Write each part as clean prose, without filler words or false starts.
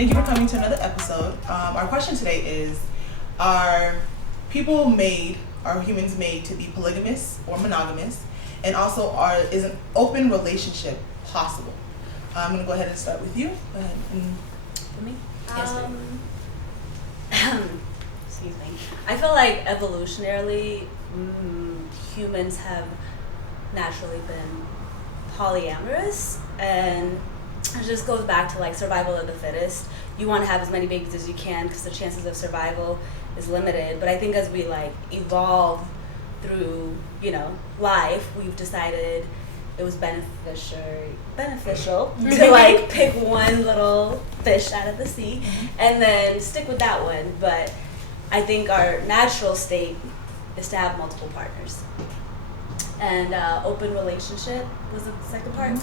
Thank you for coming to another episode. Our question today is, are humans made to be polygamous or monogamous? And also, is an open relationship possible? I'm going to go ahead and start with you. Go ahead. For me? Yes, Excuse me. I feel like evolutionarily, humans have naturally been polyamorous, and it just goes back to like survival of the fittest. You want to have as many babies as you can because the chances of survival is limited. But I think as we like evolve through, life, we've decided it was beneficial to like pick one little fish out of the sea and then stick with that one. But I think our natural state is to have multiple partners. And open relationship was the second part.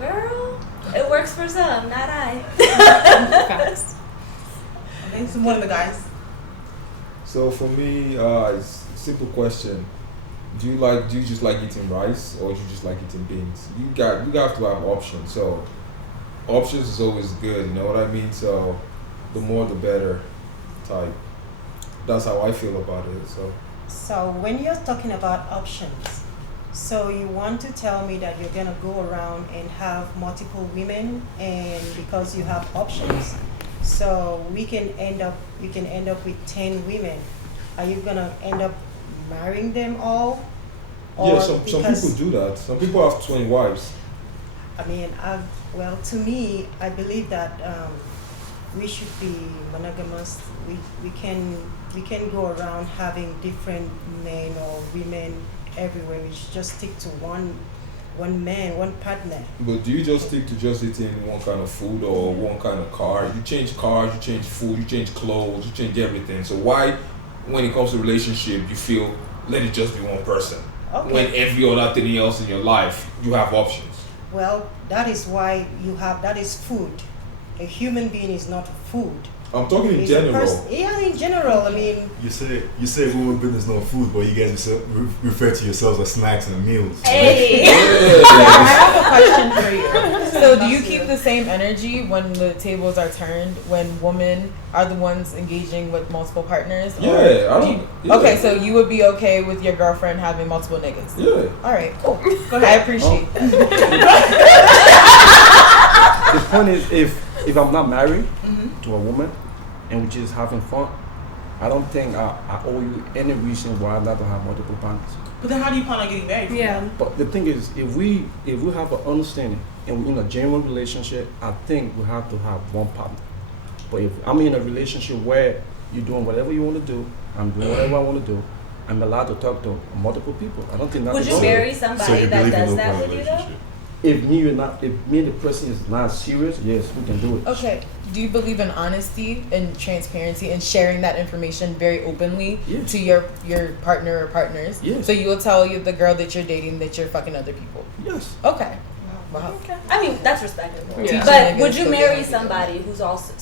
Girl, it works for some, not I. Facts. Okay, so one of the guys. So for me, it's a simple question. Do you just like eating rice, or do you just like eating beans? You have to have options. So options is always good, you know what I mean? So the more the better type. That's how I feel about it. So when you're talking about options, so you want to tell me that you're gonna go around and have multiple women, and because you have options, so you can end up with 10 women. Are you gonna end up marrying them all? Yeah, some people do that. Some people have 20 wives. I mean, to me, I believe that we should be monogamous. We can go around having different men or women everywhere. We should just stick to one man, one partner. But do you just stick to just eating one kind of food or one kind of car? You change cars, you change food, you change clothes, you change everything. So why, when it comes to relationship, you feel let it just be one person? Okay. When every other thing else in your life, you have options. Well, that is why that is food. A human being is not food. I'm talking in general. In general, I mean. You say women business no food, but you guys refer to yourselves as snacks and meals. Hey! I have a question for you. So do you keep the same energy when the tables are turned, when women are the ones engaging with multiple partners? Yeah. Okay, so you would be okay with your girlfriend having multiple niggas? Yeah. Alright, cool. Go ahead. I appreciate that. The point is, if I'm not married to a woman and we're just having fun, I don't think I owe you any reason why not to have multiple partners. But then how do you plan on getting married? Yeah. But the thing is, if we have an understanding and we're in a genuine relationship, I think we have to have one partner. But if I'm in a relationship where you're doing whatever you want to do, I'm doing whatever I want to do, I'm allowed to talk to multiple people. I don't think that's. Would you marry somebody that does that with you though? If me and the person is not serious, yes, we can do it. Okay. Do you believe in honesty and transparency and sharing that information very openly to your partner or partners? Yes. So you will tell the girl that you're dating that you're fucking other people? Yes. Okay. Wow. Okay. I mean, that's respectable. Yeah. But would you marry somebody who's also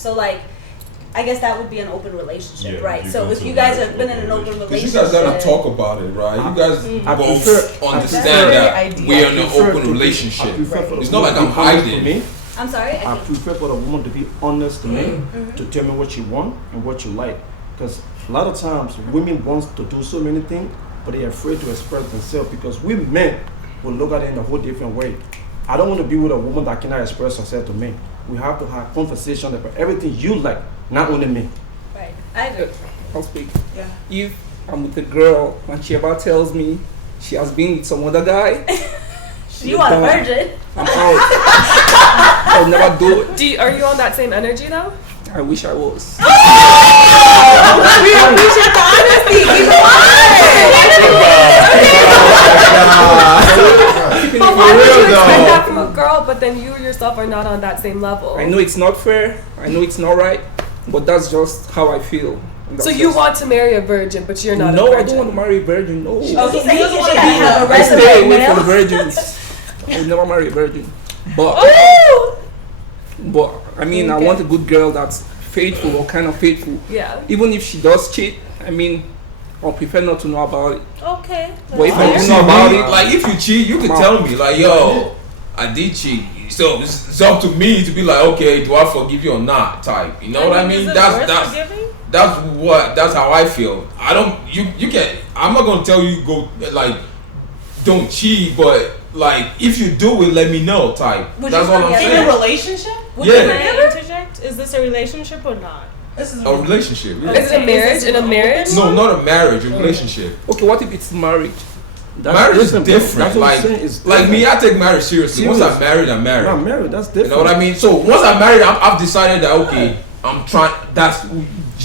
I guess that would be an open relationship, right? So if you guys have been in an open relationship, you guys gotta talk about it, right? You guys both understand that we're in an open relationship. It's not like I'm hiding. I'm sorry? I prefer for the woman to be honest to me, to tell me what you want and what you like. Because a lot of times women want to do so many things, but they're afraid to express themselves because we men will look at it in a whole different way. I don't want to be with a woman that cannot express herself to me. We have to have conversation about everything you like, not only me. Right. I agree. I'll speak. Yeah. If I'm with a girl and she ever tells me she has been with some other guy, you are a virgin. I'm out. I'll never do it. Are you on that same energy though? I wish I was. We appreciate the honesty. But why would you expect that from a girl, but then you yourself are not on that same level? I know it's not fair. I know it's not right. But that's just how I feel. So you want to marry a virgin, but you're not a virgin? No, I don't want to marry a virgin, no. Oh, he said he doesn't want to be a I stay away from virgins. I will never marry a virgin. But I mean, I want a good girl that's faithful or kind of faithful. Yeah. Even if she does cheat, I mean, I'll prefer not to know about it. Okay. But if I do know about it, like if you cheat, you can tell me, like, yo, I did cheat. So it's up to me to be like, okay, do I forgive you or not? Type. You know what I mean? That's how I feel. I don't. You can. I'm not gonna tell you go like don't cheat, but like if you do it, let me know. Type. That's all I'm saying. In a relationship? Yeah. Can I interject? Is this a relationship or not? This is A relationship. Yeah. Is it a marriage? In a marriage? No, not a marriage. A relationship. Okay, what if it's marriage? Marriage is different. That's what I'm Like, saying, it's like me, I take marriage seriously. Once Serious. I'm married, I'm married. I'm married. That's different. You know what I mean? So once I'm married, I've decided that okay, I'm trying. That's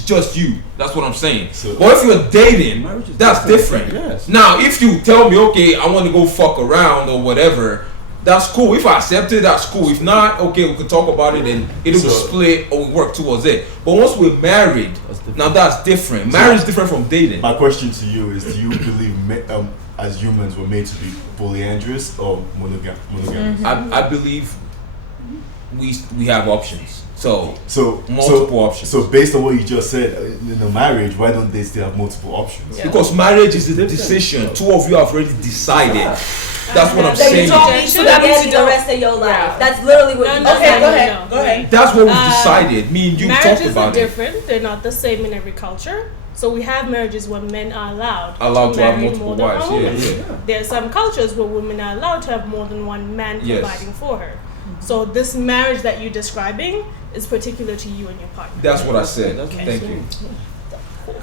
just you. That's what I'm saying. So- but if you're dating, Marriage is that's different. Yes. Now, if you tell me okay, I want to go fuck around or whatever, that's cool. If I accept it, that's cool. If not, okay, we can talk about it and it'll be So- split or we work towards it. But once we're married, That's different. now that's different. Marriage is different from dating. My question to you is: do you believe as humans we're made to be polyandrous or monogamous? I believe we have options. So So multiple options. So based on what you just said, in a marriage, why don't they still have multiple options? Because marriage is a decision. Two of you have already decided. That's what I'm That you saying. told me So to that means get you the don't- rest of your life. Yeah. That's literally what you Okay, said. go ahead. Go ahead. That's what we've decided. Me and you talked Marriages about are it. different. They're not the same in every culture. So we have marriages where men are allowed To have marry multiple more than wives. one Yeah, woman. yeah. There are some cultures where women are allowed to have more than one man Yes. providing for her. So this marriage that you're describing is particular to you and your partner. That's what I said. That's what Thank I'm you.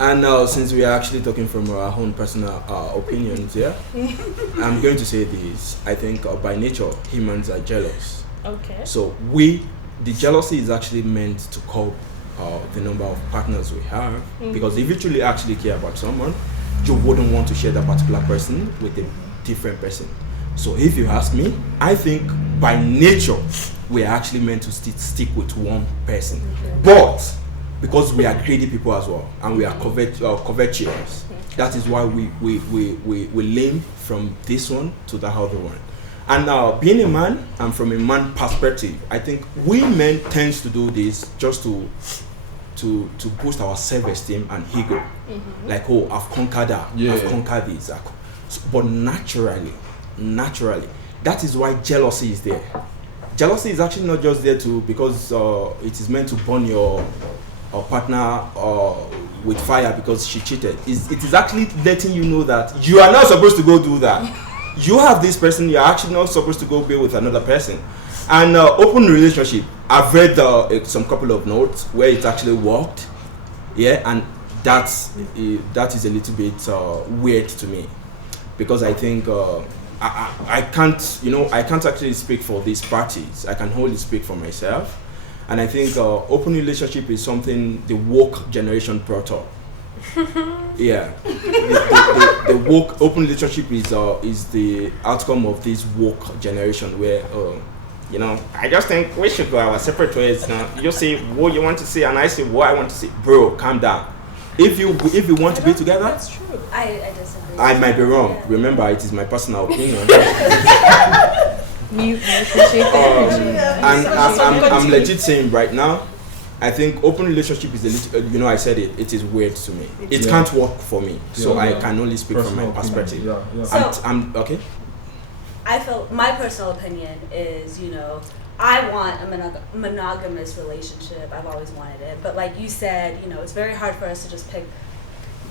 And now, since we are actually talking from our own personal opinions, yeah, I'm going to say this. I think by nature, humans are jealous. Okay. So the jealousy is actually meant to curb the number of partners we have. Because if you truly actually care about someone, you wouldn't want to share that particular person with a different person. So if you ask me, I think by nature, we are actually meant to stick with one person. But because we are greedy people as well, and we are covetous, that is why we lean from this one to the other one. And now, being a man, and from a man perspective, I think we men tends to do this just to boost our self-esteem and ego. Like, oh, I've conquered that, Yeah. I've conquered this. But naturally, that is why jealousy is there. Jealousy is actually not just there because it is meant to burn your partner with fire because she cheated. It is actually letting you know that you are not supposed to go do that. You have this person, you are actually not supposed to go be with another person. And open relationship, I've read some couple of notes where it actually worked. Yeah, and that is a little bit weird to me, because I think I can't actually speak for these parties. I can only speak for myself. And I think open relationship is something the woke generation brought up. Yeah, the woke open relationship is the outcome of this woke generation where I just think we should go our separate ways. Now you say what you want to see and I say what I want to see. Bro, calm down. If you want to be together, That's true. I disagree. I might be wrong. Yeah. Remember, it is my personal opinion. We appreciate that. And I'm legit saying right now, I think open relationship is a little, I said it is weird to me. It can't work for me. So I can only speak from my perspective. Yeah. So- I'm okay. I feel my personal opinion is, I want a monogamous relationship. I've always wanted it. But like you said, it's very hard for us to just pick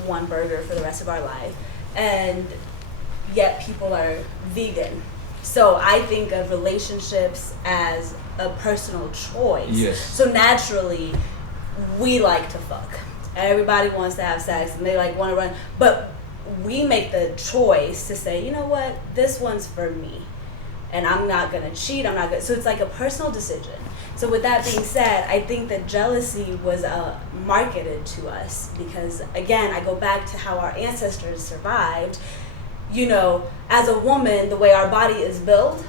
one burger for the rest of our life. And yet people are vegan. So I think of relationships as a personal choice. Yes. So naturally, we like to fuck. Everybody wants to have sex and they want to run. But we make the choice to say, you know what, this one's for me. And I'm not going to cheat. So it's like a personal decision. So with that being said, I think that jealousy was marketed to us because, again, I go back to how our ancestors survived. As a woman, the way our body is built,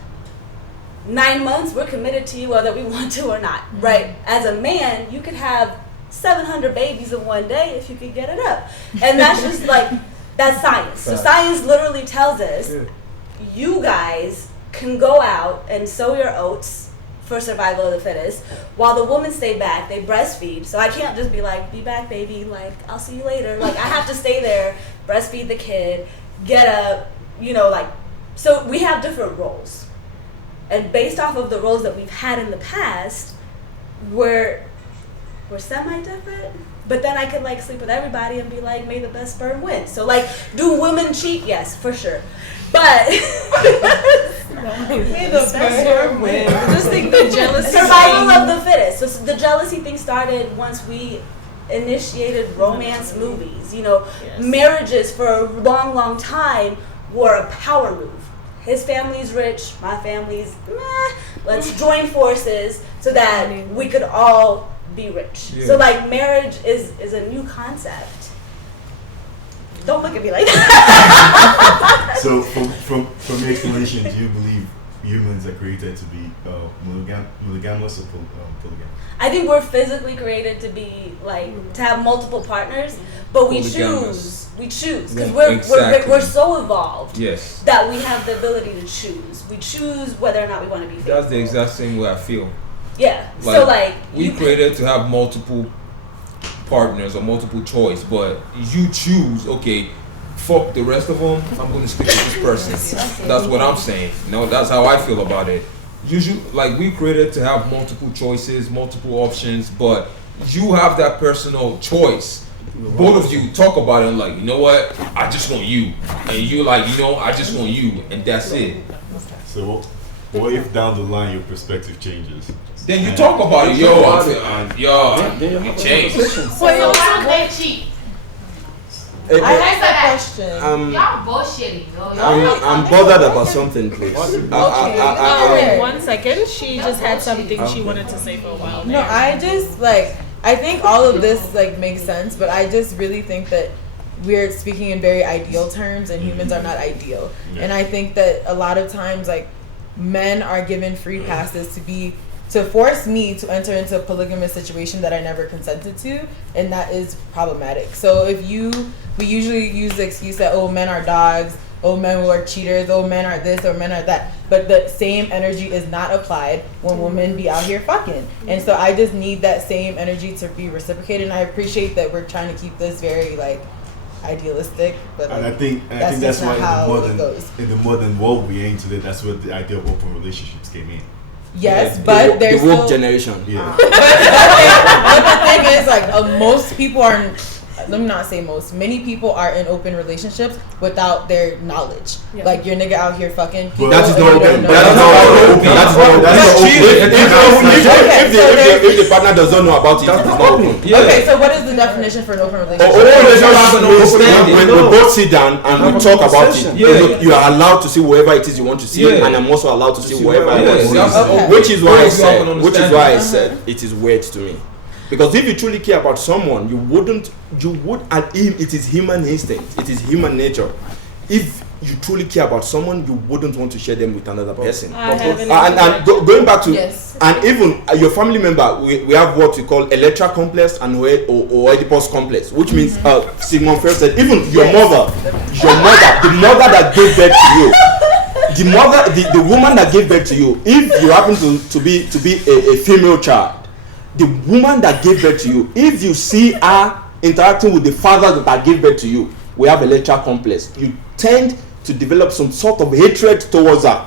9 months, we're committed to you whether we want to or not, right? As a man, you could have 700 babies in one day if you could get it up. And that's just that's science. So science literally tells us you guys can go out and sow your oats for survival of the fittest while the women stay back, they breastfeed. So I can't just be be back, baby, I'll see you later. I have to stay there, breastfeed the kid, get up, so we have different roles. And based off of the roles that we've had in the past, we're semi-different. But then I could like sleep with everybody and be like, may the best sperm win. So like, do women cheat? Yes, for sure. But May the best sperm win. Just think the jealousy. Survival of the fittest. So the jealousy thing started once we initiated romance movies. You know, marriages for a long, long time were a power move. His family's rich, my family's meh. Let's join forces so that we could all be rich. Yeah. So like marriage is a new concept. Don't look at me like that. So from your explanation, do you believe humans are created to be monogamous or polygamous? I think we're physically created to be like to have multiple partners, but we Polygamous. choose because Yeah, we're exactly. we're so evolved Yes. that we have the ability to choose. We choose whether or not we want to be faithful. That's the exact same way I feel. Yeah. So like we you created to have multiple partners or multiple choice, but you choose. Okay, fuck the rest of them. I'm gonna stick with this person. That's what I'm saying. No, that's how I feel about it. Usually, like we created to have multiple choices, multiple options, but you have that personal choice. Both of you talk about it and like, you know what? I just want you, and you like, you know, I just want you, and that's it. So what if down the line your perspective changes? Then you talk about it, yo, it changed. So you want that cheat? I asked that question. Y'all bullshitting, yo. I'm bothered about something, please. Wait 1 second. She just had something she wanted to say for a while. No, I just like I think all of this like makes sense, but I just really think that we're speaking in very ideal terms and humans are not ideal. And I think that a lot of times like men are given free passes to force me to enter into a polygamous situation that I never consented to, and that is problematic. So we usually use the excuse that, oh, men are dogs, oh, men are cheaters, oh, men are this, or men are that. But the same energy is not applied when women be out here fucking. And so I just need that same energy to be reciprocated. And I appreciate that we're trying to keep this very like idealistic, but And like, I think that's not why how it in goes. the modern world we aim today. That's where the idea of open relationships came in. Yes, but there's the woke still, generation. Yeah. but the thing is, like, most people are. Let me not say most. Many people are in open relationships without their knowledge. Yeah. Like your nigga out here fucking. People That is and not you don't open. know. That's not open. That's cheating. If the partner does not know about it, it's not open. Yeah. Okay, so what is the definition for an open relationship? When we both sit down and we talk about it, Yeah. you are allowed to see whatever it is you want to see, Yeah. and I'm also allowed to see whatever I want to see. Okay. Which is why I Both of y'all can said, understand. it is weird to me. Because if you truly care about someone, you would, and it is human instinct, it is human nature. If you truly care about someone, you wouldn't want to share them with another person. Going back to, Yes. and even your family member, we have what we call Electra complex and or Oedipus complex, which means Sigmund Freud said, even your mother, the mother that gave birth to you, the woman that gave birth to you, if you happen to be a female child, the woman that gave birth to you, if you see her interacting with the father that gave birth to you, we have Electra complex. You tend to develop some sort of hatred towards her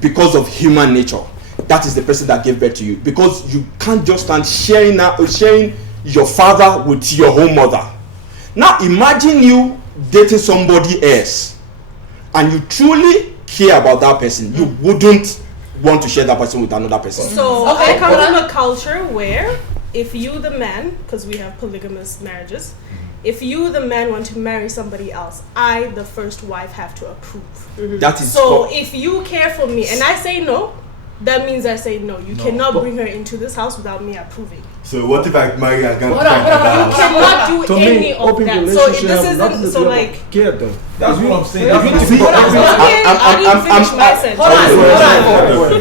because of human nature. That is the person that gave birth to you, because you can't just stand sharing your father with your own mother. Now imagine you dating somebody else and you truly care about that person. You wouldn't want to share that person with another person. So I come from a culture where if you the man, because we have polygamous marriages, if you the man want to marry somebody else, I the first wife have to approve. That is so if you care for me and I say no, that means I say no. You cannot bring her into this house without me approving. So what if I marry a guy? You cannot do any of that. So if this isn't so like. That's what I'm saying. I didn't finish my sentence. Hold on.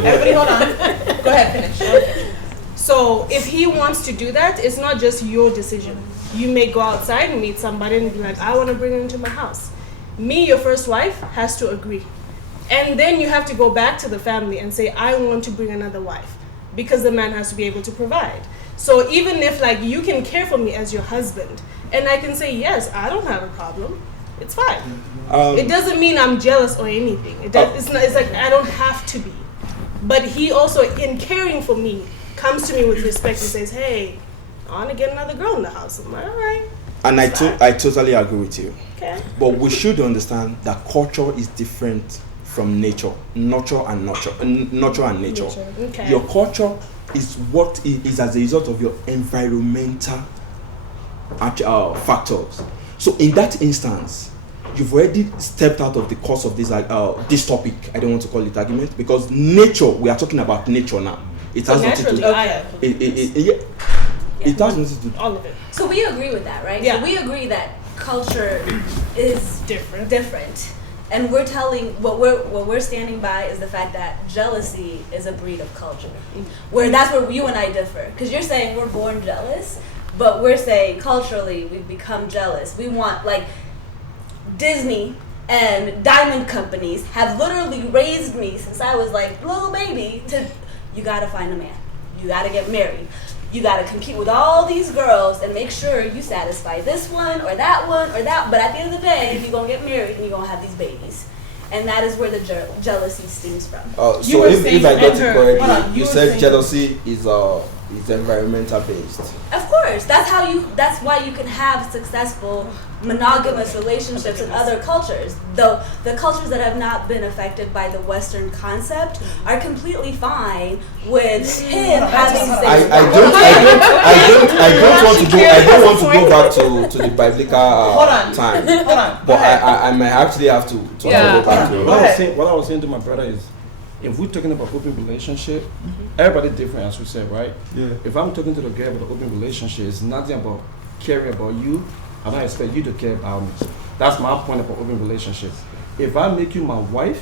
Everybody hold on. Go ahead, finish. So if he wants to do that, it's not just your decision. You may go outside and meet somebody and be like, I want to bring her into my house. Me, your first wife, has to agree. And then you have to go back to the family and say, I want to bring another wife. Because the man has to be able to provide. So even if like you can care for me as your husband, and I can say, yes, I don't have a problem. It's fine. It doesn't mean I'm jealous or anything. It's like I don't have to be. But he also, in caring for me, comes to me with respect and says, "Hey, I want to get another girl in the house." I'm like, "All right." And I totally agree with you. Okay. But we should understand that culture is different from nature, nurture and nature. Okay. Your culture is what is as a result of your environmental factors. So in that instance, you've already stepped out of the course of this topic. I don't want to call it argument because nature. We are talking about nature now. It has nothing to do. It has nothing to do. All of it. So we agree with that, right? Yeah. So we agree that culture is different. And we're telling what we're standing by is the fact that jealousy is a breed of culture. Where that's where you and I differ. Because you're saying we're born jealous, but we're saying culturally we've become jealous. We want, like, Disney and diamond companies have literally raised me since I was like little baby to, you gotta find a man, you gotta get married, you gotta compete with all these girls and make sure you satisfy this one or that one or that, but at the end of the day you're gonna get married and you're gonna have these babies, and that is where the jealousy stems from. So if I got it correctly, you said jealousy is environmental based. Of course, that's why you can have successful monogamous relationships in other cultures. Though the cultures that have not been affected by the Western concept are completely fine with him having sex. I don't want to go back to the biblical time. Hold on. But I might actually have to go back to it. What I was saying to my brother is, if we're talking about open relationship, everybody different, as we said, right? Yeah. If I'm talking to the girl about open relationship, it's nothing about caring about you. I don't expect you to care about me. That's my point about open relationship. If I make you my wife,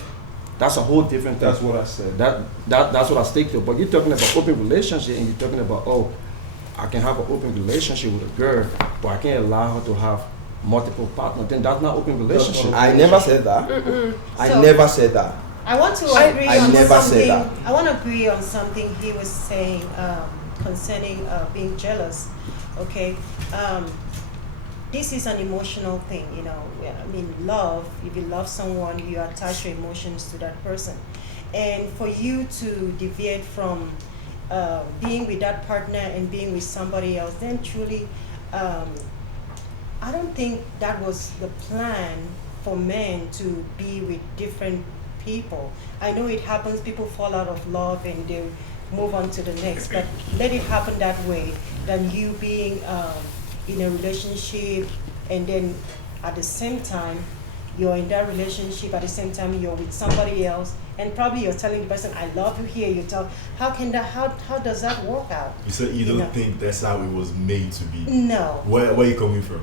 that's a whole different thing. That's what I said. That's what I stick to. But you're talking about open relationship, and you're talking about, oh, I can have an open relationship with a girl, but I can't allow her to have multiple partners. Then that's not open relationship. I never said that. Never said that. I want to agree on never something. said that. I want to agree on something he was saying concerning being jealous. Okay, this is an emotional thing, you know. I mean, love. If you love someone, you attach your emotions to that person, and for you to deviate from being with that partner and being with somebody else, then truly, I don't think that was the plan for men to be with different people. I know it happens, people fall out of love and they move on to the next, but let it happen that way than you being in a relationship and then at the same time you're in that relationship, at the same time you're with somebody else, and probably you're telling the person, I love you here, you tell, how does that work out? You said you don't think that's how it was made to be? No. Where are you coming from?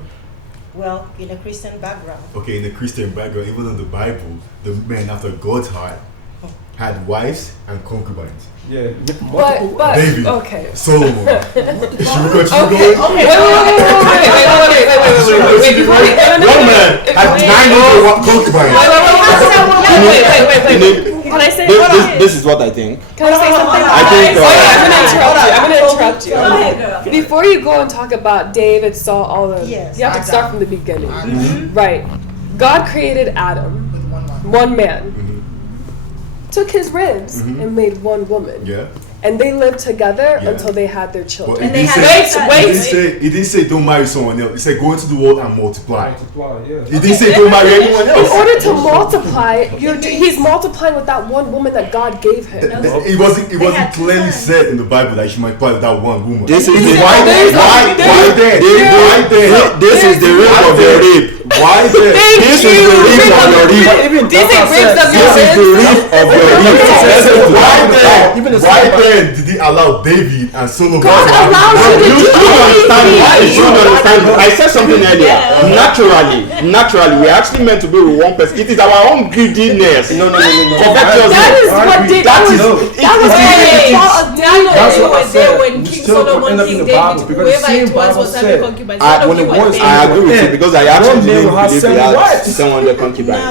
Well, in a Christian background. Okay, in the Christian background, even in the Bible, the man after God's heart had wives and concubines. Yeah. But David, okay. Solomon. Should we go? Okay. Wait. One man had 9 concubines. Wait. Can I say this is what I think. Can I say something? I'm gonna interrupt you. Go ahead, girl. Before you go and talk about David, Saul, all the Yes. you have to start from the beginning. Right. God created Adam, one man. Took his ribs and made one woman. Yeah. And they lived together until they had their children. But And they had He didn't say don't marry someone else. He said go into the world and multiply. Yeah. He didn't say don't marry anyone In else. order to multiply, he's multiplying with that one woman that God gave him. It wasn't clearly said in the Bible that she might multiply with that one woman. This is Why then? This is the rib of your rib. Why then? This is the rib of your rib. These ain't ribs of This is the rib of your rib. Why then did he allow David and Solomon? God allows you to do You should understand. I said something earlier. Naturally, we're actually meant to be with one person. It is our own greediness. No. That is what did. That was Daniel. That's what I said. When King Solomon, King David, whoever it was having concubines. I agree with you because I actually didn't believe he had 700 concubines.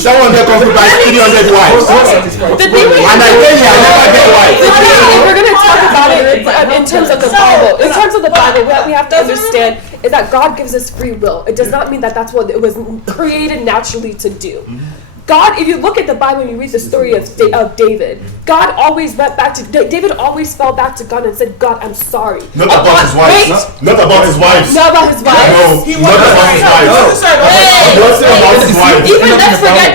Someone that concubines 300 wives. And I tell you, I never get wives. If we're gonna talk about it in terms of the Bible, Bible, what we have to understand is that God gives us free will. It does not mean that that's what it was created naturally to do. God, if you look at the Bible and you read the story of David, God always went back to, David always fell back to God and said, God, I'm sorry. Not about his wife. Not about his wife. Not about his wife. No, not about his wife. About his wife. Even let's forget.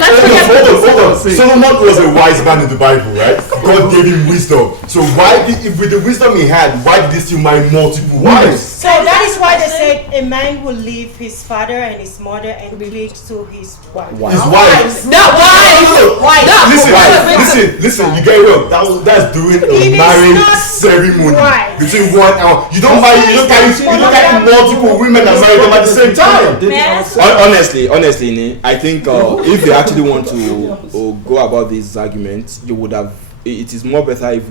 Hold on. Solomon was a wise man in the Bible, right? God gave him wisdom. So why, if with the wisdom he had, why did he still marry multiple wives? So that is why they said a man will leave his father and his mother and cleave to his wife. His wife. Not wife. Listen. You get it wrong. That's during a marriage ceremony between 1 hour. You don't carry multiple women and marry them at the same time. Honestly, I think if you actually want to go about this argument, you would have. It is more better if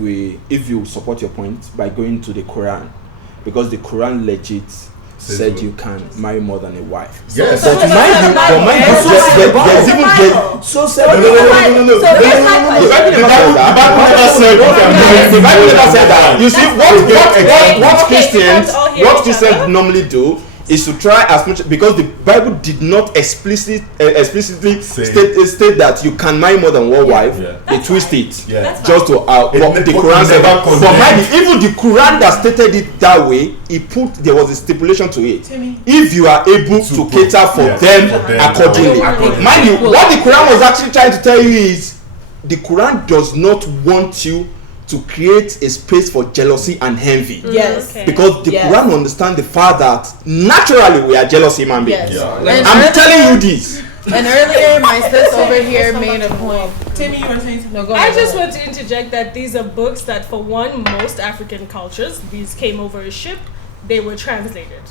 you support your point by going to the Quran, because the Quran legit said you can marry more than a wife. Yes. But mind you, there's even the Bible never said that. You see, what Christians normally do is to try as much, because the Bible did not explicitly state that you can marry more than one wife. They twist it just to the Quran said. But mind you, even the Quran that stated it that way, there was a stipulation to it. If you are able to cater for them accordingly. Mind you, what the Quran was actually trying to tell you is the Quran does not want you to create a space for jealousy and envy. Yes. Because the Quran understands the fact that naturally we are jealous human beings. Yes. I'm telling you this. And earlier, my sis over here made a point. Timmy, you were saying something? No, go ahead. I just want to interject that these are books that, for one, most African cultures, these came over a ship, they were translated.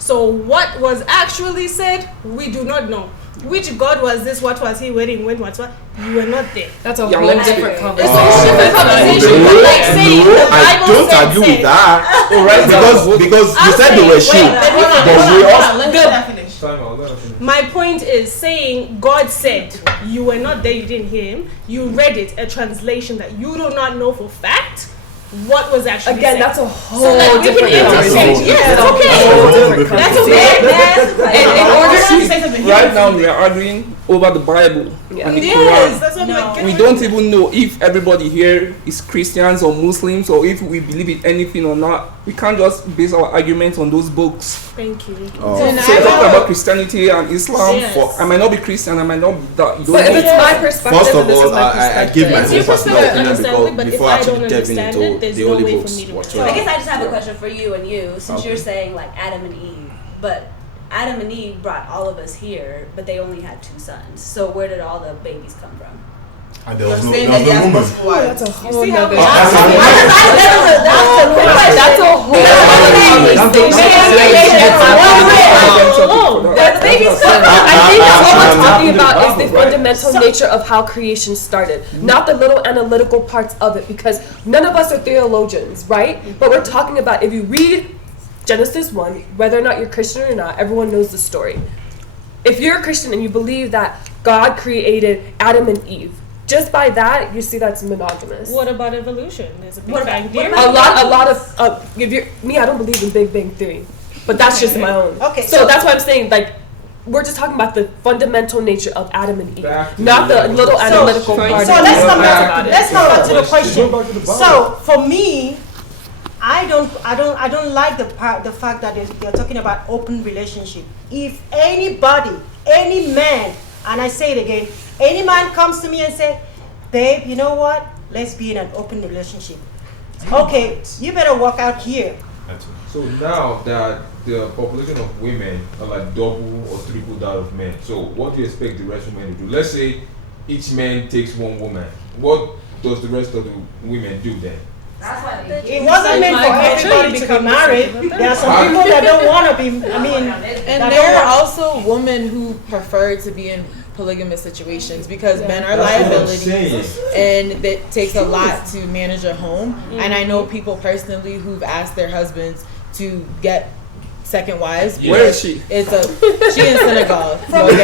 So what was actually said, we do not know. Which God was this? What was he wearing? When? What? You were not there. That's a whole different conversation. It's a different conversation. But like saying the Bible I don't agree with that. Because you said they were sheep. But we also. My point is saying God said you were not there, you didn't hear him. You read it, a translation that you do not know for fact what was actually said. That's a whole different conversation. Yeah, it's okay. That's okay. And in order to say something, right now we are arguing over the Bible and the Quran. That's what I'm We don't even know if everybody here is Christians or Muslims, or if we believe in anything or not. We can't just base our arguments on those books. Thank you. So talk about Christianity and Islam. I might not be Christian, I might not be that. But if it's my perspective, first of this is all, my I perspective. give my own personal opinion but before if I actually don't delving understand into it, there's the no holy way for books me to whatsoever. I guess I just have a question for you and you, since you're saying like Adam and Eve, but Adam and Eve brought all of us here, but they only had 2 sons. So where did all the babies come from? And there was no woman. That's a whole nother. That's a whole I think that's what we're talking about is the fundamental nature of how creation started, not the little analytical parts of it, because none of us are theologians, right? But we're talking about, if you read Genesis 1, whether or not you're Christian or not, everyone knows the story. If you're a Christian and you believe that God created Adam and Eve, just by that, you see that's monogamous. What about evolution? There's a Big Bang Theory. A lot of if you're me, I don't believe in Big Bang Theory, but that's just my own. Okay. So that's what I'm saying. Like, we're just talking about the fundamental nature of Adam and Eve, not the little analytical part. So let's come back to the question. So for me, I don't like the fact that they're talking about open relationship. If anybody, any man, and I say it again, any man comes to me and say, babe, you know what? Let's be in an open relationship. Okay, you better walk out here. So now that the population of women are like double or triple that of men, so what do you expect the rest of men to do? Let's say each man takes one woman. What does the rest of the women do then? It wasn't meant for everybody to be married. There are some people that don't want to be. And there are also women who prefer to be in polygamous situations because men are liabilities, and it takes a lot to manage a home. And I know people personally who've asked their husbands to get second wives. Where is she? She in Senegal. But I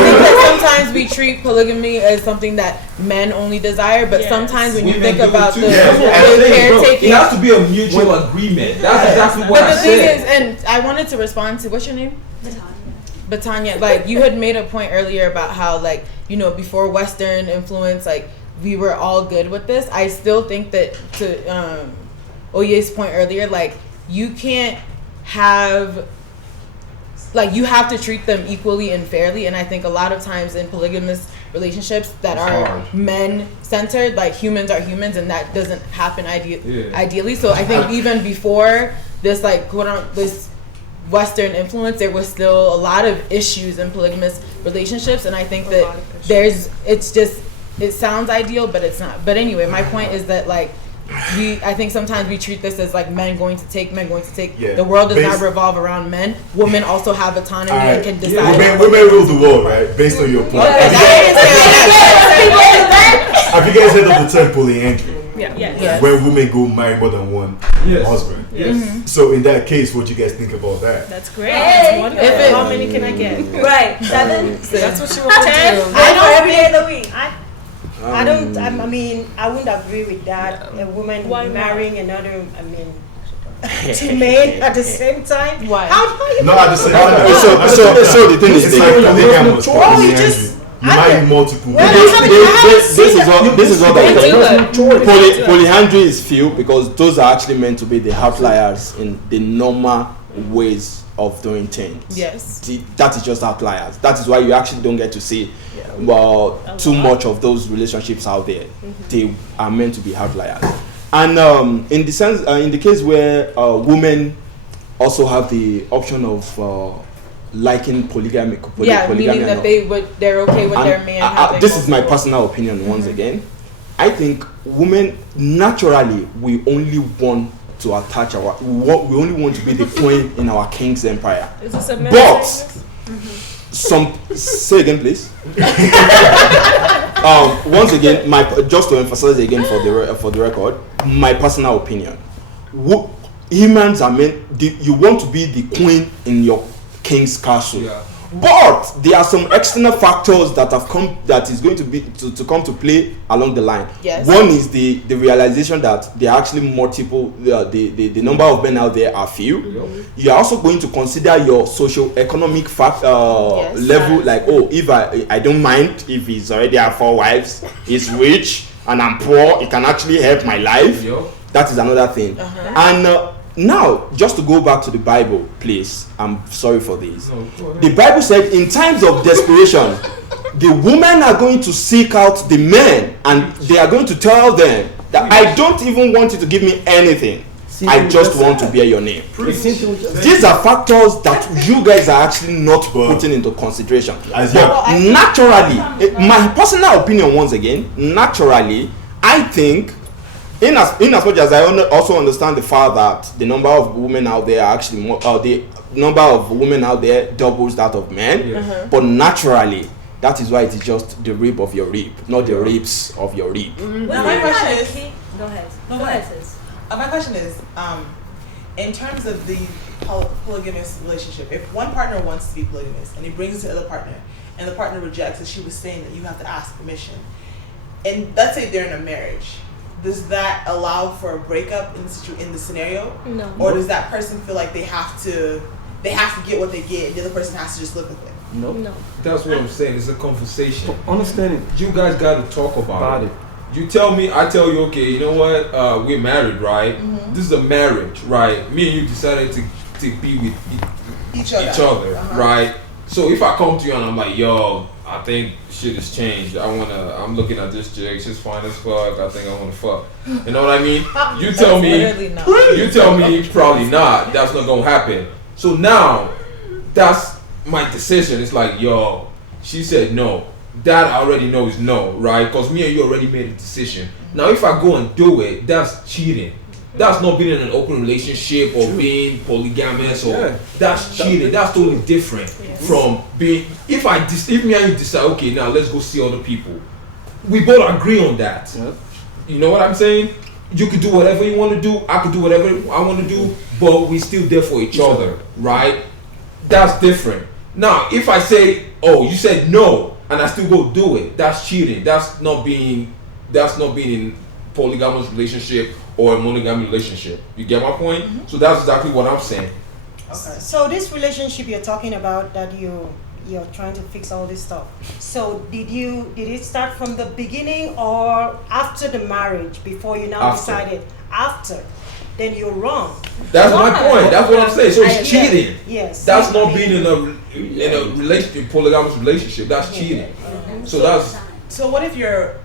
think that sometimes we treat polygamy as as something that men only desire, but Yes. sometimes when you Women think do it about too. the Bro, caretaking. it has to be a mutual agreement. That's exactly what But I the thing said. is, and I wanted to respond to, what's your name? Batanya. Like, you had made a point earlier about how, like, you know, before Western influence, like, we were all good with this. I still think that, to Oye's point earlier, like, you can't have, like, you have to treat them equally and fairly. And I think a lot of times in polygamous relationships that It's are hard. men centered, like, humans are humans, and that doesn't happen Yeah. ideally. So I think even before this, like, this Western influence, there was still a lot of issues in polygamous relationships, and I think that it sounds ideal, but it's not. But anyway, my point is that, like, I think sometimes we treat this as like men going to take. Yeah. The world does not revolve around men. Women also have autonomy and can decide. Women rule the world, right? Based on your point. Have you guys heard of the term polyandry? Yeah. Where women go marry more than one husband. Yes. So in that case, what do you guys think about that? That's great. Hey. That's wonderful. How many can I get? Right, 7. That's what you want to 10. do. I know every day of the week. I don't. I mean, I wouldn't agree with that. A woman Why not? marrying another. I mean, two men at the same time. Why? How you? Not at the same time. So the thing is, It's like polygamous. Oh, you just. You marry multiple Well, people. this is what They do it. polyandry is few, because those are actually meant to be the outliers in the normal ways of doing things. Yes. That is just outliers. That is why you actually don't get to see too much of those relationships out there. They are meant to be outliers. And in the sense, in the case where women also have the option of liking polygamy. Meaning that they're okay with their man having. This is my personal opinion. Once again, I think women naturally we only want to attach we only want to be the queen in our king's empire. Is this a But say again, please. Once again, just to emphasize again for the record, my personal opinion. Humans are meant. You want to be the queen in your king's castle. Yeah. But there are some external factors that is going to be to come to play along the line. Yes. One is the realization that there are actually multiple. The number of men out there are few. Yeah. You are also going to consider your socio-economic level. Like, if I don't mind if he's already have 4 wives, he's rich, and I'm poor, it can actually help my life. Yeah. That is another thing. And now, just to go back to the Bible, please. I'm sorry for this. No, go ahead. The Bible said in times of desperation, the women are going to seek out the men, and they are going to tell them that I don't even want you to give me anything. I just want to bear your name. These are factors that you guys are actually not putting into consideration. But naturally, my personal opinion, once again, naturally, I think, in as much as I also understand the fact that the number of women out there are actually more, the number of women out there doubles that of men, but naturally, that is why it is just the rib of your rib, not the ribs of your rib. Well, my question is. Go ahead. No, Go go ahead, ahead. sis. My question is, in terms of the polygamous relationship, if one partner wants to be polygamous and he brings it to the other partner, and the partner rejects, as she was saying, that you have to ask permission, and let's say they're in a marriage, does that allow for a breakup in the scenario? No. Or does that person feel like they have to get what they get, and the other person has to just live with it? No. That's what I'm saying. It's a conversation. Understanding You guys got to talk about it. You tell me, I tell you, okay, you know what? We're married, right? This is a marriage, right? Me and you decided to be with each other, right? So if I come to you and I'm like, yo, I think shit has changed. I'm looking at this chick, she's fine as fuck. I think I wanna fuck. You know what I mean? You tell me probably not. That's not gonna happen. So now, that's my decision. It's like, yo, she said no. That I already know is no, right? Because me and you already made a decision. Now, if I go and do it, that's cheating. That's not being in an open relationship or being polygamous, or that's cheating. That's totally different from being. If me and you decide, okay, now let's go see other people, we both agree on that. You know what I'm saying? You could do whatever you want to do. I could do whatever I want to do, but we still there for each other, right? That's different. Now, if I say, oh, you said no, and I still go do it, that's cheating. That's not being in polygamous relationship or a monogamy relationship. You get my point? Mm-hmm. So that's exactly what I'm saying. Okay. So this relationship you're talking about that you're trying to fix all this stuff. So did it start from the beginning or after the marriage before you now After. decided? After. Then you're wrong. That's my point. That's what I'm saying. So it's cheating. Yes. That's not being in a relationship, polygamous relationship. That's cheating. So that's. So what if your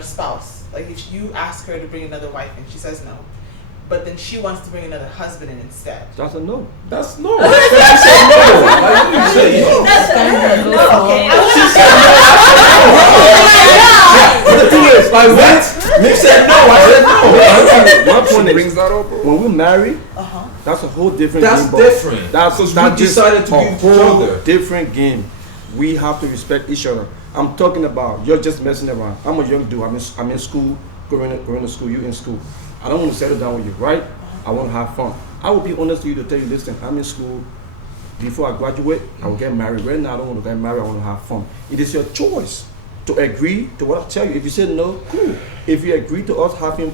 spouse, like if you ask her to bring another wife in, she says no, but then she wants to bring another husband in instead? That's a no. That's no. You said no. Like you say no. No, okay. She said no. Yeah, but the thing is, like what? You said no. I said no. My point brings that up. when we marry, that's a whole different That's game. different. That's Because that we decided to a be with each whole other. different game. We have to respect each other. I'm talking about you're just messing around. I'm a young dude. I'm in school, going to school. You in school. I don't want to settle down with you, right? I want to have fun. I will be honest with you to tell you, listen, I'm in school. Before I graduate, I will get married. Right now, I don't want to get married. I want to have fun. It is your choice to agree to what I tell you. If you say no, cool. If you agree to us having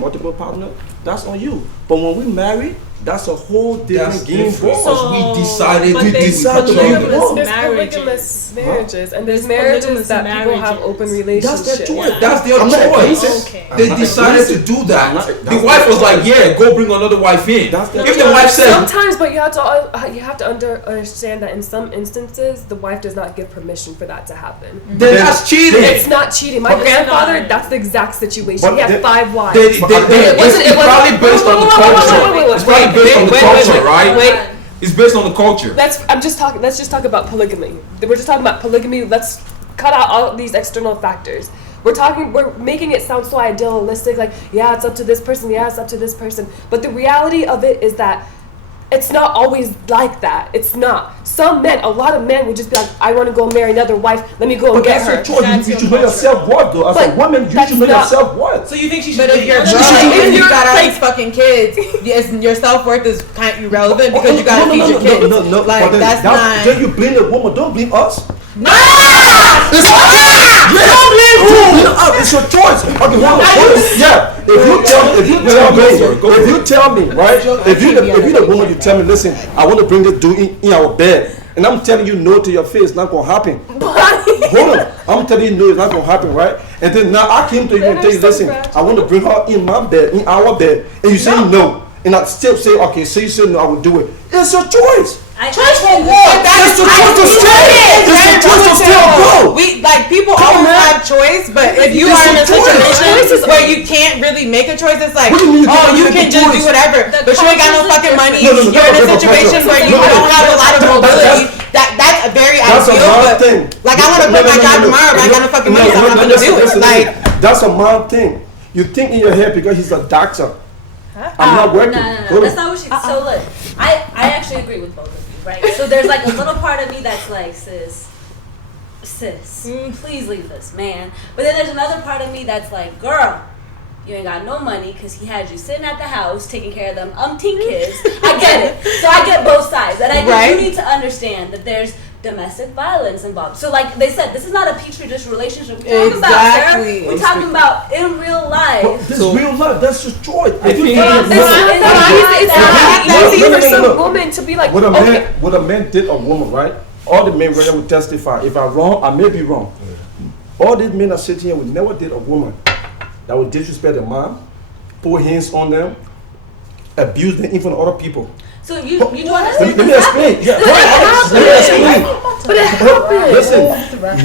multiple partners, that's on you. But when we marry, that's a whole different game for us. So- We decided but to there's decide to be polygamous the one. There's marriages. polygamous marriages, and there's There's marriages polygamous that people have marriages. open That's relationships. their choice. That's their I'm not choice. against Okay. They decided to do that. That's The wife was like, "Yeah, go bring another wife in." That's their If the choice. wife said, Sometimes, but you have to understand that in some instances, the wife does not give permission for that to happen. "Then that's cheating." It's not cheating. My But it's grandfather, not. that's the exact situation. But He had they- 5 wives. It's probably based on the culture. It's probably based on the culture, right? Wait. It's based on the culture. Let's just talk about polygamy. We're just talking about polygamy. Let's cut out all these external factors. We're making it sound so idealistic, like, yeah, it's up to this person, yeah, it's up to this person. But the reality of it is that it's not always like that. It's not. A lot of men would just be like, I want to go marry another wife, let me go and But get that's her. your choice. That's You your should know your culture. self-worth, though. As a But woman, you that's should know not- your self-worth. So you think she should But if be you're another drunk wife? and you you're got all like- these fucking kids, yes, your self-worth is kind of irrelevant because you gotta feed your kids. No, Like, but then that's not... Then you blame the woman. Don't blame us. It's your choice. Okay, yeah. If you tell me, right? If you the woman, you tell me, listen, I want to bring this dude in our bed, and I'm telling you no to your face, it's not gonna happen. Hold on, I'm telling you no, it's not gonna happen, right? And then now I came to you and tell you, listen, I want to bring her in my bed, in our bed, and you say no, and I still say, okay, so you say no, I will do it. It's your choice. Choice for what? It's your choice to stay. It's your choice to still go. We like people Come on, always man. have choice, but if you It's are in a a choice. situation where you can't really make a choice, it's like, What do you mean you oh, can't you make can a just do choice? whatever, but you ain't got no fucking money. No, You're in a situation where you don't have a lot of mobility. That's a very That's a ideal, mom but thing. like I want to quit my job tomorrow, but I got no fucking money, so I'm not gonna do it. Like that's a mom thing. You think in your head because he's a doctor. I'm not working. No. That's not what she. So look, I actually agree with both of you, right? So there's like a little part of me that's like, sis, please leave this man. But then there's another part of me that's like, girl, you ain't got no money because he had you sitting at the house taking care of them umpteen kids. I get it. So I get both sides, and I think you need to understand that there's domestic violence involved. So like they said, this is not a petri dish relationship we're talking about, Sarah. We're talking about in real life. This is real life. That's your choice. If you It's not easy for some woman to be like, what okay. a man did a woman, right? All the men right here will testify. If I'm wrong, I may be wrong. All these men are sitting here would never date a woman that would disrespect their mom, put hands on them, abuse them in front of other people. So you do understand? Let me explain. Yeah, let me explain. But it happened. Listen,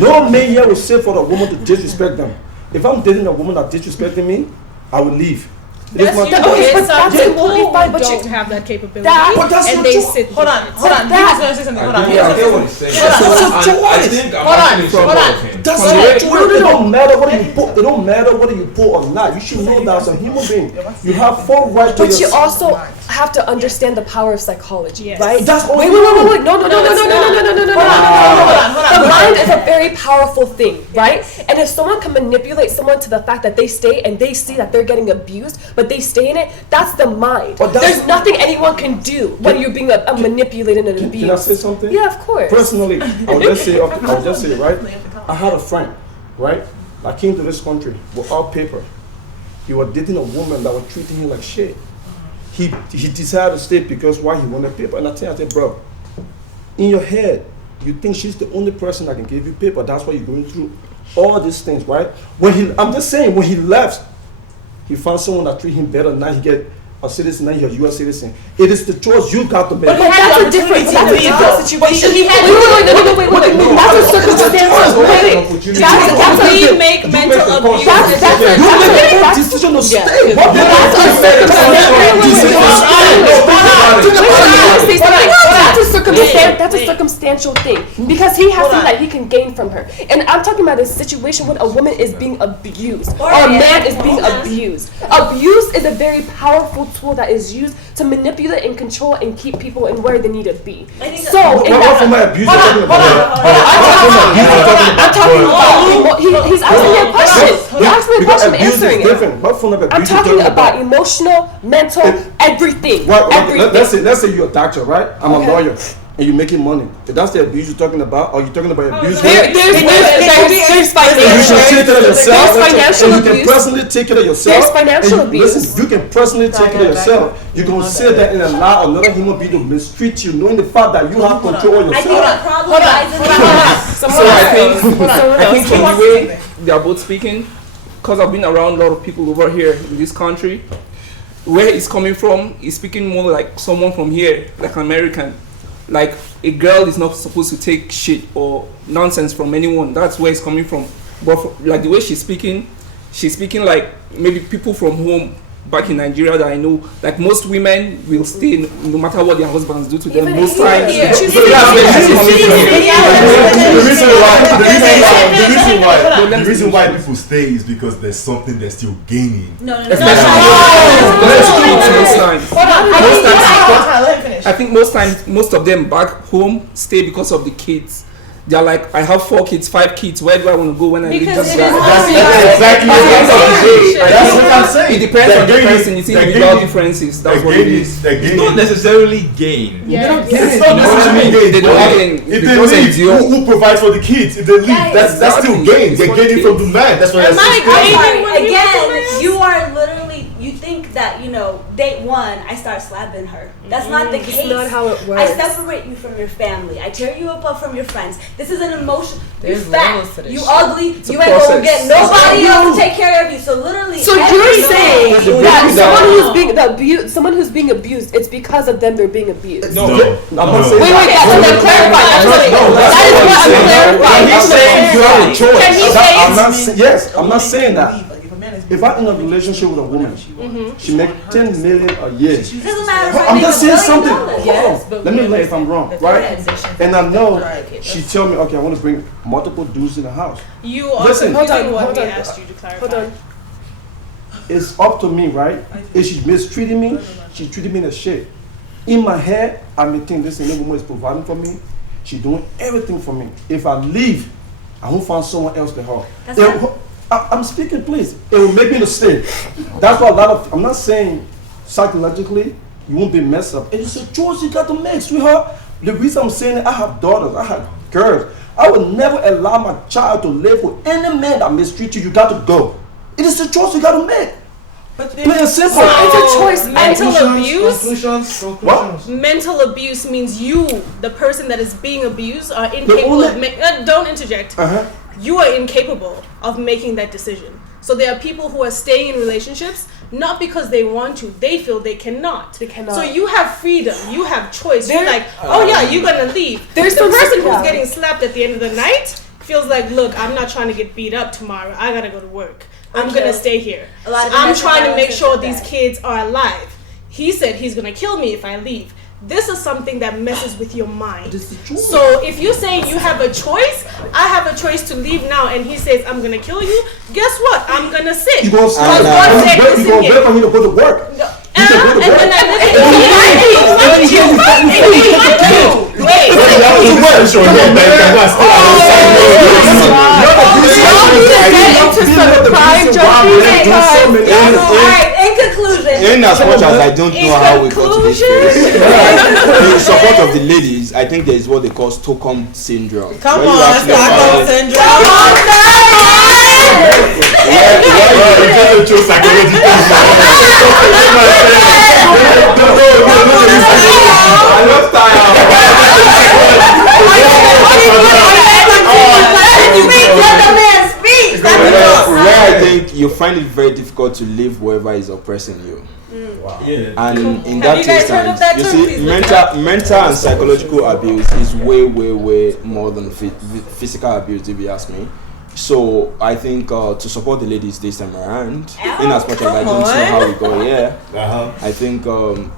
no man here will say for a woman to disrespect them. If I'm dating a woman that's disrespecting me, I will leave. That's your okay, but choice. that's Some totally people fine, but don't you- have that capability, But that's and your they choice. sit. Hold on. He's gonna say something. Hold on. Yeah, I get what he's saying. That's your choice. It don't matter whether you put. It don't matter whether you put or not. You should know that as a human being, you have full right to But you yourself. also have to understand the power of psychology, Yes. right? That's all Wait, you no. The mind is a very powerful thing, right? And if someone can manipulate someone to the fact that they stay and they see that they're getting abused, but they stay in it, that's the mind. There's nothing anyone can do when you're being manipulated and abused. Can I say something? Yeah, of course. Personally, I'll just say, right? I had a friend, right, that came to this country without paper. He was dating a woman that was treating him like shit. He decided to stay because why he wanted paper. And I said, bro, in your head, you think she's the only person that can give you paper. That's why you're going through all these things, right? I'm just saying, when he left, he found someone that treat him better. Now he get a citizen, now you're a U.S. citizen. It is the choice you got to make. But that's a different situation. Wait. That's a circumstantial. Wait. We make mental abuse. You make a decision to stay. That's a circumstantial thing because he has something that he can gain from her. And I'm talking about a situation when a woman is being abused or a man is being abused. Abuse is a very powerful tool that is used to manipulate and control and keep people in where they need to be. So, what form of abuse are you talking about? He's asking me a question. He asked me a question, I'm answering it. What form of abuse I'm talking about emotional, mental, everything. Let's say you're a doctor, right? I'm a lawyer. And you're making money. If that's the abuse you're talking about, or you're talking about abuse, there's financial. You should take care of yourself. There's financial and you abuse. can personally take care of yourself. There's financial abuse. Listen, you can personally take care of yourself. You can say that and allow another human being to mistreat you, knowing the fact that you have control of yourself. I think the problem lies in So I think from the way they are both speaking, because I've been around a lot of people over here in this country, where he's coming from, he's speaking more like someone from here, like an American. Like a girl is not supposed to take shit or nonsense from anyone. That's where it's coming from. But like the way she's speaking like maybe people from home back in Nigeria that I know. Like most women will stay no matter what their husbands do to them. Most times. The reason why people stay is because there's something they're still gaining. Most times. I think most of them back home stay because of the kids. They're like, I have 4 kids, 5 kids. Where do I want to go when I leave? That's exactly that's what I'm saying. It depends on the person. It's individual differences. That's what it is. It's not necessarily gain. It's not necessarily gain. They don't gain. If they leave, who provides for the kids? If they leave, that's still gain. They're gaining from the man. That's what I'm saying. Again, you are literally. You think that date 1, I start slapping her. That's not the case. It's not how it works. I separate you from your family. I tear you apart from your friends. This is an emotion. There's you fat. levels to this You shit. ugly. It's a You ain't gonna process. get nobody else to take care of you. So literally. So you're saying that someone who's being abused, it's because of them they're being abused. No. Wait, that's what I'm clarifying. That is what I'm clarifying. He's saying you have a choice. Can he say Yes, I'm not saying that. If I'm in a relationship with a woman, she makes $10 million a year. Doesn't matter if I I'm make just $1 saying billion something. dollars. Yes, Hold on. Let me know if I'm wrong, right? And I know she tell me, okay, I want to bring multiple dudes in the house. You are Listen. confusing what we asked you to clarify. Hold on. It's up to me, right? If she's mistreating me, she's treating me as shit. In my head, I may think this woman is providing for me. She's doing everything for me. If I leave, I won't find someone else to help. I'm speaking, please. It will make me to stay. That's why I'm not saying psychologically you won't be messed up. It is a choice you got to make, sweetheart. The reason I'm saying it, I have daughters, I have girls. I would never allow my child to live with any man that mistreats you. You got to go. It is a choice you got to make. Plain and simple. So it's a choice. Mental abuse. Conclusions. What? Mental abuse means you, the person that is being abused, are incapable of don't interject. You are incapable of making that decision. So there are people who are staying in relationships not because they want to, they feel they cannot. So you have freedom, you have choice. You're like, oh yeah, you're gonna leave. There's the person who's getting slapped at the end of the night feels like, look, I'm not trying to get beat up tomorrow. I gotta go to work. I'm gonna stay here. I'm trying to make sure these kids are alive. He said he's gonna kill me if I leave. This is something that messes with your mind. So if you're saying you have a choice, I have a choice to leave now, and he says I'm gonna kill you. Guess what? I'm gonna sit. You gonna wait for me to go to work. And then don't know how we got to this phase. In support of the ladies, I think there is what they call Stockholm syndrome. Come on, Stockholm syndrome. Come on, You just chose psychology. I love Where I think you find it very difficult to live wherever is oppressing you. Yeah. And in Have that you guys heard of instance, that you term? see, Please look it up. mental and psychological abuse is way more than physical abuse, if you ask me. So I think to support the ladies this time around, in as much as I don't know how we go here, I think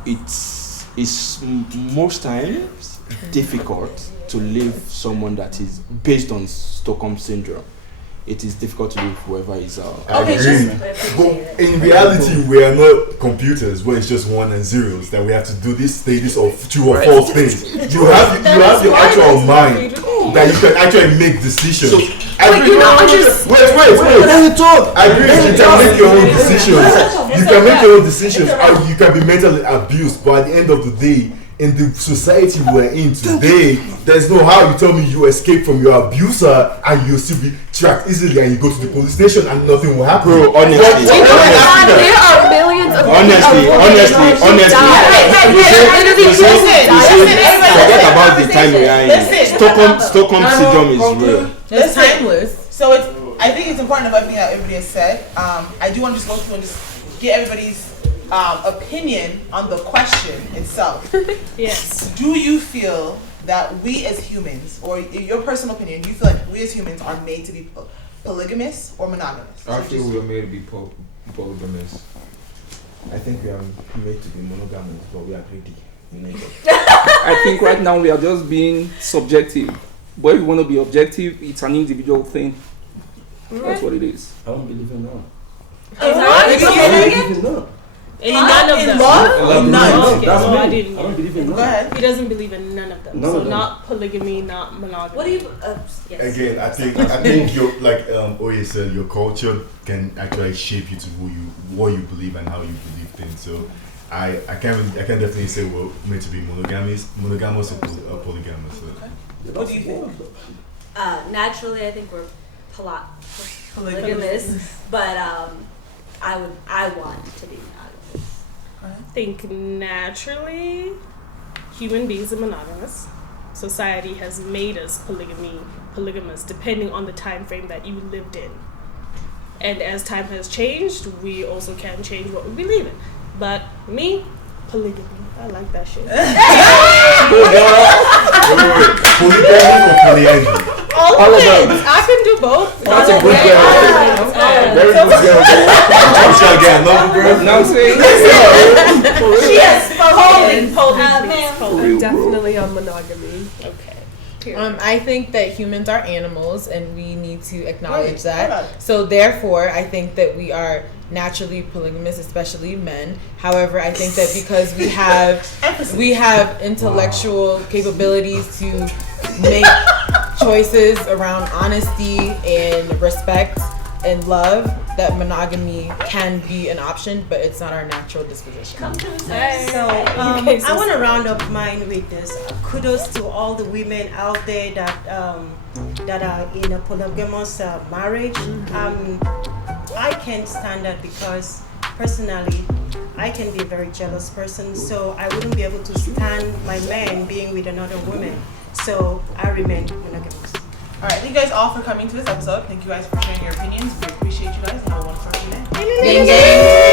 it's most times difficult to live someone that is based on Stockholm syndrome. It is difficult to live whoever is. I agree. But in reality, we are not computers where it's just 1 and 0s that we have to do this, say this, or true or false things. You have your actual mind that you can actually make decisions. So, wait. I agree. You can make your own decisions. You can make your own decisions, or you can be mentally abused. But at the end of the day, in the society we're in today, there's no how you tell me you escape from your abuser and you'll still be tracked easily and you go to the police station and nothing will happen. Bro, honestly, there are millions of honestly, forget about the time we are in. Stockholm syndrome is real. It's timeless. So I think it's important of everything that everybody has said. I do want to just go through and just get everybody's opinion on the question itself. Yes. Do you feel that we as humans, or in your personal opinion, do you feel like we as humans are made to be polygamous or monogamous? I feel we are made to be polygamous. I think we are made to be monogamous, but we are greedy in nature. I think right now we are just being subjective. But if you want to be objective, it's an individual thing. That's what it is. I don't believe in that. I don't believe in none of them. In none. Okay, That's so me. I didn't. I don't believe in Go none. ahead. He doesn't believe in none of them. None so of them. not polygamy, not monogamy. What do you? Yes. Again, I think your like Oye said, your culture can actually shape you to what you believe and how you believe things. So I can definitely say we're meant to be monogamous or polygamous. So. What do you think? Naturally, I think we're polygamous, but I want to be monogamous. I think naturally, human beings are monogamous. Society has made us polygamous, depending on the time frame that you lived in. And as time has changed, we also can change what we believe in. But me, polygamy. I like that shit. Polygamy or polyandry? All of it. I can do both. That's a good girl. Very good girl. I'm trying to get another girl. Now say Yes, Poland. Definitely on monogamy. Okay. I think that humans are animals and we need to acknowledge that. So therefore, I think that we are naturally polygamous, especially men. However, I think that because we have intellectual capabilities to make choices around honesty and respect and love, that monogamy can be an option, but it's not our natural disposition. So I want to round up mine with this. Kudos to all the women out there that are in a polygamous marriage. I can't stand that because personally I can be a very jealous person, so I wouldn't be able to stand my man being with another woman. So I remain monogamous. Alright, thank you guys all for coming to this episode. Thank you guys for sharing your opinions. We appreciate you guys and have a wonderful evening. Gang, gang.